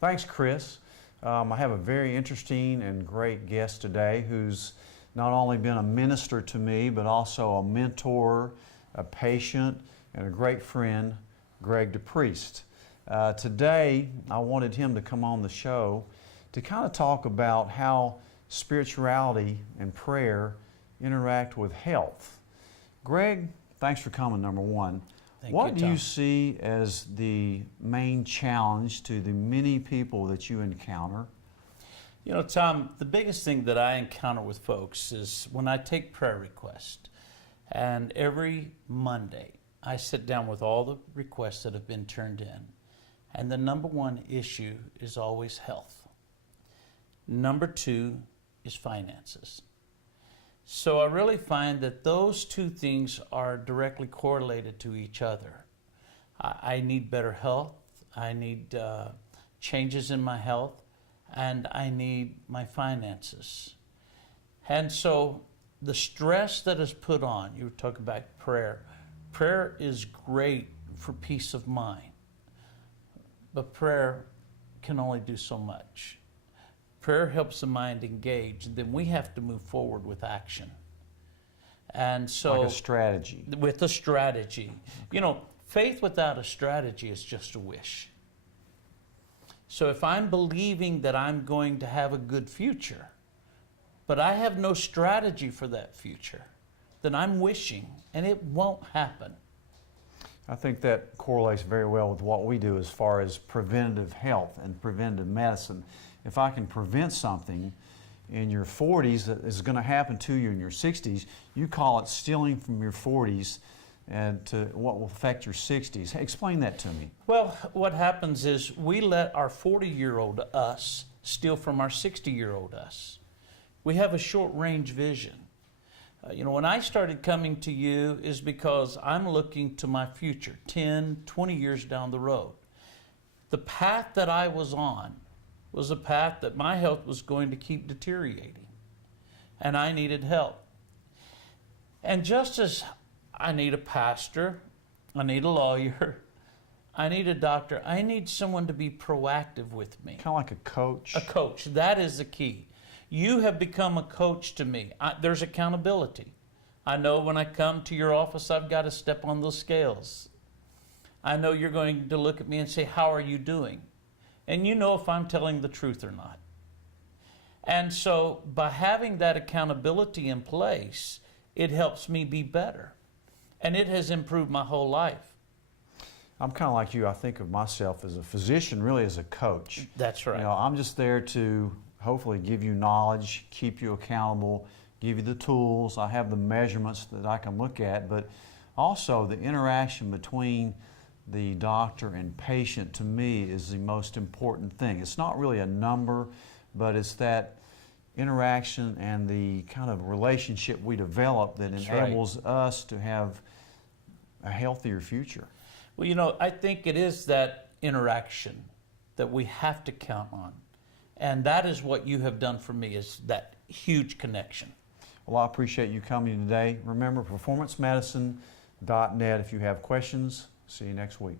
Thanks, Chris. I have a very interesting and great guest today who's not only been a minister to me, but also a mentor, a patient, and a great friend, Greg DePriest. Today, I wanted him to come on the show to kind of talk about how spirituality and prayer interact with health. Greg, thanks for coming, number one. What do you see as the main challenge to the many people that you encounter? You know, Tom, the biggest thing that I encounter with folks is when I take prayer requests, and every Monday I sit down with all the requests that have been turned in, and the number one issue is always health. Number two is finances. So I really find that those two things are directly correlated to each other. I need better health, I need changes in my health, and I need my finances. And so the stress that is put on, you were talking about prayer. Prayer is great for peace of mind, but prayer can only do so much. Prayer helps the mind engage, and then we have to move forward with action. And so, like a strategy. With a strategy. You know, faith without a strategy is just a wish. So if I'm believing that I'm going to have a good future, but I have no strategy for that future, then I'm wishing, and it won't happen. I think that correlates very well with what we do as far as preventative health and preventative medicine. If I can prevent something in your 40s that is going to happen to you in your 60s, you call it stealing from your 40s and to what will affect your 60s. Hey, explain that to me. Well, what happens is we let our 40-year-old us steal from our 60-year-old us. We have a short-range vision. You know, when I started coming to you is because I'm looking to my future, 10, 20 years down the road. The path that I was on was a path that my health was going to keep deteriorating, and I needed help. And just as I need a pastor, I need a lawyer, I need a doctor, I need someone to be proactive with me. Kind of like a coach. A coach, that is the key. You have become a coach to me. There's accountability. I know when I come to your office, I've got to step on those scales. I know you're going to look at me and say, how are you doing? And you know if I'm telling the truth or not. And so by having that accountability in place, it helps me be better. And it has improved my whole life. I'm kind of like you. I think of myself as a physician, really as a coach. That's right. You know, I'm just there to hopefully give you knowledge, keep you accountable, give you the tools. I have the measurements that I can look at, but also the interaction between the doctor and patient, to me, is the most important thing. It's not really a number, but it's that interaction and the kind of relationship we develop that enables us to have a healthier future. Well, you know, I think it is that interaction that we have to count on. And that is what you have done for me, is that huge connection. Well, I appreciate you coming today. Remember, performancemedicine.net if you have questions. See you next week.